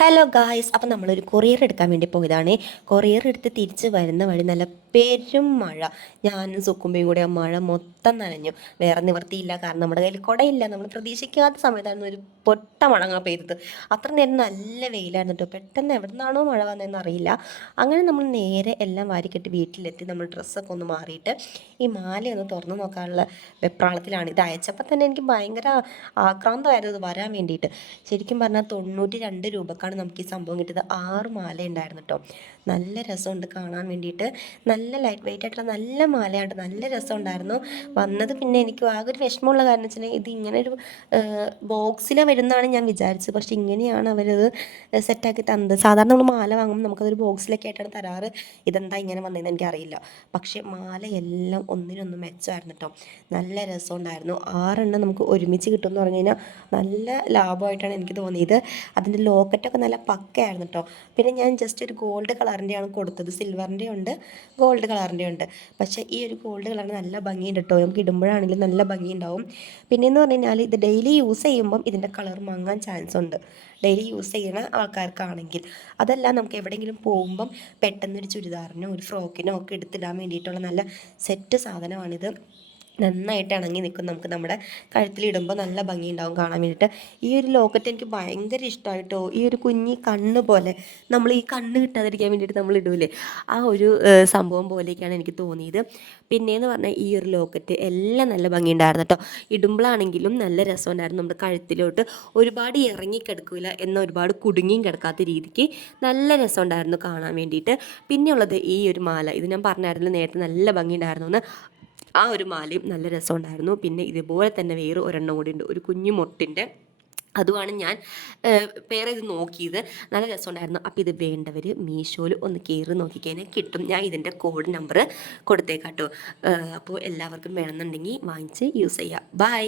Hello guys അപ്പം നമ്മളൊരു courier എടുക്കാൻ വേണ്ടി പോയതാണ്. കൊറിയർ എടുത്ത് തിരിച്ച് വരുന്ന വഴി നല്ല പെരും മഴ. ഞാനും സുക്കുമ്പയും കൂടി ആ മഴ മൊത്തം നനഞ്ഞു. വേറെ നിവർത്തിയില്ല. കാരണം നമ്മുടെ കയ്യിൽ കുടയില്ല. നമ്മൾ പ്രതീക്ഷിക്കാത്ത സമയത്തായിരുന്നു ഒരു പൊട്ട മഴങ്ങ പെയ്തത്. അത്ര നേരം നല്ല വെയിലായിരുന്നു കേട്ടോ പെട്ടെന്ന് എവിടെ നിന്നാണോ മഴ വന്നതെന്ന് അറിയില്ല. അങ്ങനെ നമ്മൾ നേരെ എല്ലാം വാരിക്കെട്ടി വീട്ടിലെത്തി. നമ്മൾ ഡ്രസ്സൊക്കെ ഒന്ന് മാറിയിട്ട് ഈ മാലയൊന്ന് തുറന്നു നോക്കാനുള്ള വെപ്രാളത്തിലാണ് ഇത് അയച്ചപ്പോൾ തന്നെ എനിക്ക് ഭയങ്കര ആക്രാന്തമായിരുന്നു ഇത് വരാൻ വേണ്ടിയിട്ട്. ശരിക്കും പറഞ്ഞാൽ തൊണ്ണൂറ്റി രണ്ട് രൂപക്കാണ് നമുക്ക് ഈ സംഭവം കിട്ടിയത്. ആറ് മാല ഉണ്ടായിരുന്നു കേട്ടോ നല്ല രസമുണ്ട് കാണാൻ വേണ്ടിയിട്ട്. നല്ല ലൈറ്റ് വെയിറ്റ് ആയിട്ടുള്ള നല്ല മാലയാണ് നല്ല രസമുണ്ടായിരുന്നു. വന്നത് പിന്നെ എനിക്ക് ആകെ ഒരു വിഷമമുള്ള കാരണം വെച്ചിട്ടുണ്ടെങ്കിൽ ഇത് ഇങ്ങനെ ഒരു ബോക്സിലെ വരുന്നതാണ് ഞാൻ വിചാരിച്ചത്. പക്ഷെ ഇങ്ങനെയാണ് അവരത് സെറ്റാക്കി തന്നത് സാധാരണ നമ്മൾ മാല വാങ്ങുമ്പോൾ നമുക്കതൊരു ബോക്സിലൊക്കെ ആയിട്ടാണ് തരാറ്. ഇതെന്താ ഇങ്ങനെ വന്നതെന്ന് എനിക്കറിയില്ല. പക്ഷേ മാലയെല്ലാം ഒന്നിനൊന്ന് മെച്ചമായിരുന്നു കേട്ടോ നല്ല രസമുണ്ടായിരുന്നു. ആറെണ്ണം നമുക്ക് ഒരുമിച്ച് കിട്ടുമെന്ന് പറഞ്ഞു കഴിഞ്ഞാൽ നല്ല ലാഭമായിട്ടാണ് എനിക്ക് തോന്നിയത്. അതിന്റെ ലോക്കറ്റൊക്കെ നല്ല പക്കയായിരുന്നു കേട്ടോ പിന്നെ ഞാൻ ജസ്റ്റ് ഒരു ഗോൾഡ് കളറിന്റെയാണ് കൊടുത്തത്. സിൽവറിന്റെ ഉണ്ട് ഗോൾഡ് കളറിന്റെ ഉണ്ട്. പക്ഷേ ഈ ഒരു ഗോൾഡ് കളറിന് നല്ല ഭംഗിയുണ്ട് കേട്ടോ നമുക്ക് ഇടുമ്പോഴാണെങ്കിലും നല്ല ഭംഗിയുണ്ടാവും. പിന്നെയെന്ന് പറഞ്ഞു കഴിഞ്ഞാൽ ഇത് ഡെയിലി യൂസ് ചെയ്യുമ്പം ഇതിന്റെ കളർ മങ്ങാൻ ചാൻസ് ഉണ്ട്. ഡെയിലി യൂസ് ചെയ്യുന്ന ആൾക്കാർക്കാണെങ്കിൽ. അതല്ല നമുക്ക് എവിടെയെങ്കിലും പോകുമ്പം പെട്ടെന്നൊരു ചുരിദാറിനോ ഒരു ഫ്രോക്കിനോ ഒക്കെ എടുത്തിടാൻ വേണ്ടിയിട്ടുള്ള നല്ല സെറ്റ് സാധനമാണിത്. നന്നായിട്ട് ഇണങ്ങി നിൽക്കും നമുക്ക് നമ്മുടെ കഴുത്തിലിടുമ്പോൾ നല്ല ഭംഗിയുണ്ടാവും കാണാൻ വേണ്ടിയിട്ട് ഈ ഒരു ലോക്കറ്റ് എനിക്ക് ഭയങ്കര ഇഷ്ടമായിട്ടോ ഈ ഒരു കുഞ്ഞി കണ്ണ് പോലെ നമ്മൾ ഈ കണ്ണ് കിട്ടാതിരിക്കാൻ വേണ്ടിയിട്ട് നമ്മൾ ഇടൂലേ? ആ ഒരു സംഭവം പോലെയൊക്കെയാണ് എനിക്ക് തോന്നിയത്. പിന്നെയെന്ന് പറഞ്ഞാൽ ഈ ഒരു ലോക്കറ്റ് എല്ലാം നല്ല ഭംഗിയുണ്ടായിരുന്നു കേട്ടോ ഇടുമ്പോഴാണെങ്കിലും നല്ല രസമുണ്ടായിരുന്നു നമ്മുടെ കഴുത്തിലോട്ട്. ഒരുപാട് ഇറങ്ങിക്കിടക്കില്ല എന്നാൽ ഒരുപാട് കുടുങ്ങിയും കിടക്കാത്ത രീതിക്ക് നല്ല രസമുണ്ടായിരുന്നു കാണാൻ വേണ്ടിയിട്ട് പിന്നെയുള്ളത് ഈ ഒരു മാല. ഇത് ഞാൻ പറഞ്ഞായിരുന്നു നേരത്തെ നല്ല ഭംഗിയുണ്ടായിരുന്നു എന്ന്. ആ ഒരു മാലയും നല്ല രസമുണ്ടായിരുന്നു. പിന്നെ ഇതുപോലെ തന്നെ വേറെ ഒരെണ്ണം കൂടി ഉണ്ട് ഒരു കുഞ്ഞു മൊട്ടിന്റെ. അതുമാണ് ഞാൻ പേരെ ഇത് നോക്കിയത്. നല്ല രസമുണ്ടായിരുന്നു. അപ്പോൾ ഇത് വേണ്ടവർ മീഷോയിൽ ഒന്ന് കയറി നോക്കിക്കഴിഞ്ഞാൽ കിട്ടും. ഞാൻ ഇതിന്റെ കോഡ് നമ്പർ കൊടുത്തേക്കാട്ടോ. അപ്പോൾ എല്ലാവർക്കും വേണമെന്നുണ്ടെങ്കിൽ വാങ്ങിച്ച് യൂസ് ചെയ്യാം. ബൈ.